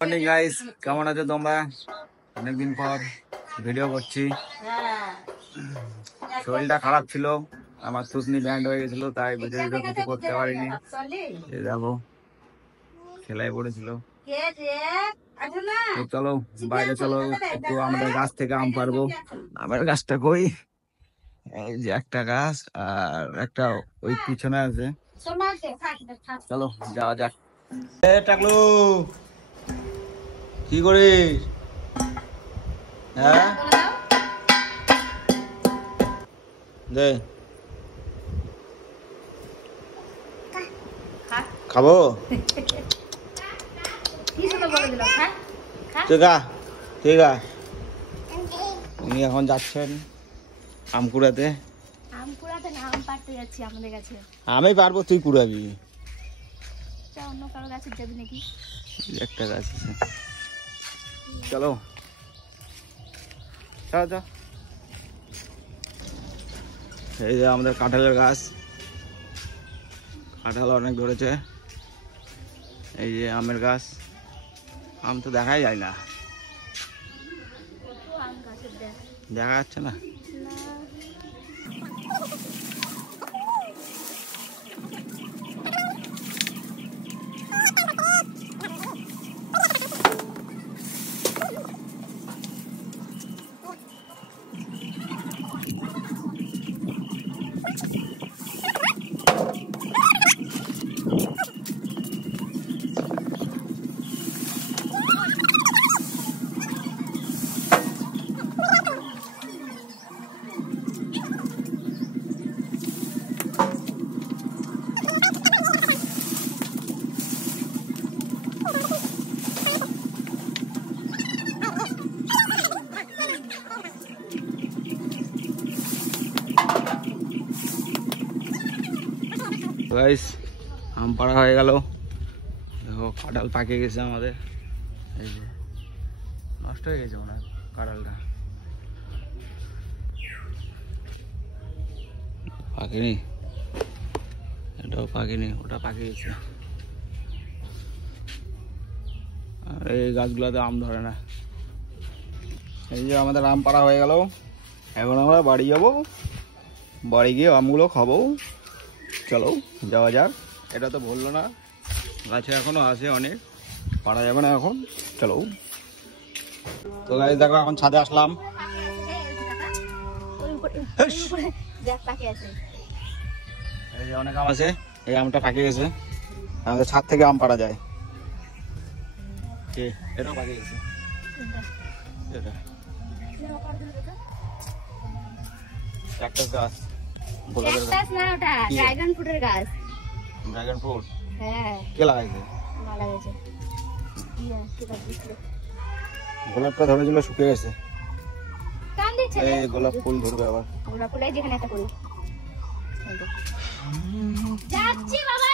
Morning guys, কেমন আছো তোমরা? অনেকদিন পর ভিডিও করছি। শরীরটা খারাপ ছিল, আমার থুতনি ব্যান্ড হয়ে গেছিল, তাই ভিডিও কিছু করতে পারিনি। এই দেখো খেলায় পড়েছিল। তো চলো বাইরে চলো, একটু আমাদের গাছ থেকে আম পারবো। আমের গাছটা কই? এই যে একটা গাছ আর একটা ওই পিছনে আছে। চলো যাওয়া যাক। টাকলু কি করিস? হ্যাঁ দে খাবো। ঠিক আছে, উনি এখন যাচ্ছেন আম কুড়াতে। আমি পারবো, তুই কুড়াবি। অন্য কারো গাছের যাবি নাকি? একটা গাছ আছে, চলো চলো। এই যে আমাদের কাঁঠালের গাছ, কাঁঠাল অনেক ধরেছে। এই যে আমের গাছ, আম তো দেখাই যায় না, দেখা যাচ্ছে না। গাইস, আম পাড়া হয়ে গেল। দেখো কাঁঠাল পাকে গেছে আমাদের। এই যে নষ্ট হয়ে গেছে মনে হয় কাঁঠালটা, পাকেনি। এটাও পাকেনি, ওটা পাকে গেছে। আর এই গাছগুলোতে আম ধরে না। এই যে আমাদের আম পাড়া হয়ে গেল। এখন আমরা বাড়ি যাবো, বাড়ি গিয়ে আমগুলো খাবো। চলো যাওয়া যাক। এটা তো বললো না, গাছে এখনো আছে অনেক, পারা যাবে না এখন। চলো। তো গাছ দেখো এখন ছাদে আসলাম। এই যে অনেক আম আছে, এই আমটা পাকে গেছে। আমাদের ছাদ থেকে আম পাড়া যায়। এটাও পাকে গেছে। এটা ক্যাকটাস গাছ, ড্রাগন ফ্রুটের গাছ। Dragon fruit? হ্যাঁ। কে লাগাইছে? মা লাগাইছে। গোলাপটা ধরেছিল, শুকিয়ে গেছে। কান দিচ্ছে। এই গোলাপ ফুল ধরবে আবার। গোলাপ ফুলাই যেখানে একটা করি। যাচ্ছি বাবা।